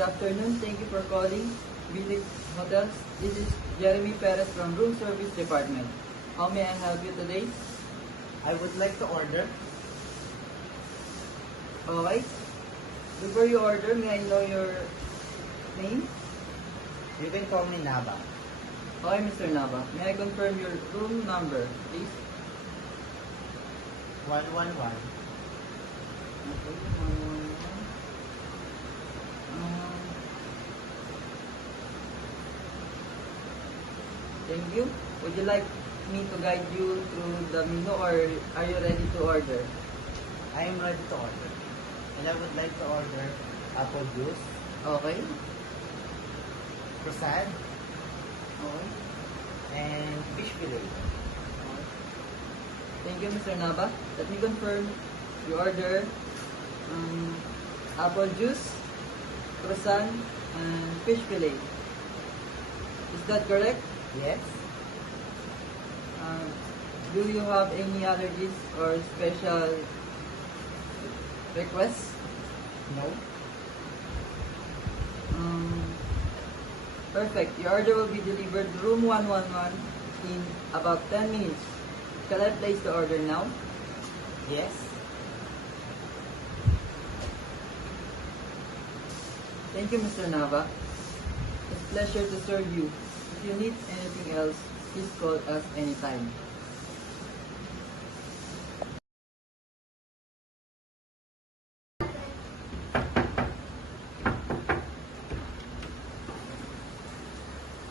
Good afternoon. Thank you for calling Village Hotels. This is Jeremy Perez from Room Service Department. How may I help you today? I would like to order. Alright. Before you order, may I know your name? You can call me Naba. Okay, Mr. Nava. May I confirm your room number, please? 111. Okay, 111. Thank you. Would you like me to guide you through the menu or are you ready to order? I am ready to order. And I would like to order apple juice, Okay. croissant, Okay. and fish fillet. Okay. Thank you, Mr. Nava. Let me confirm you order apple juice, croissant, and fish fillet. Is that correct? Yes. Uh, do you have any allergies or special requests? No. Perfect. Your order will be delivered to room 111 in about 10 minutes. Can I place the order now? Yes. Thank you, Mr. Nava. It's a pleasure to serve you. If you need anything else, please call us anytime.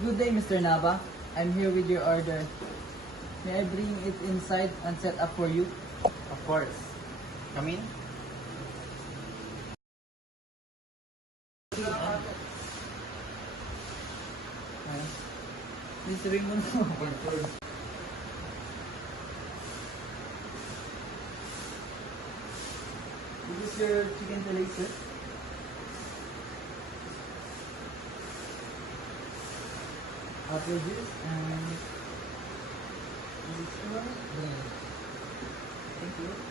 Good day, Mr. Nava. I'm here with your order. May I bring it inside and set up for you? Of course. Come in. Please remove mo. This is your chicken fillet, sir. Apple juice and this one. Thank you.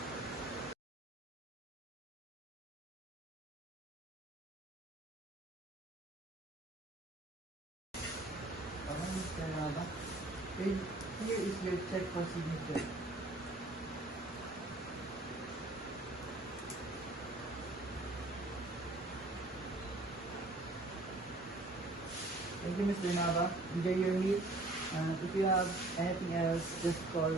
Mr. Nava. Here is your check for signature. Thank you, Mr. Nava. Enjoy your meal. If you have anything else, just call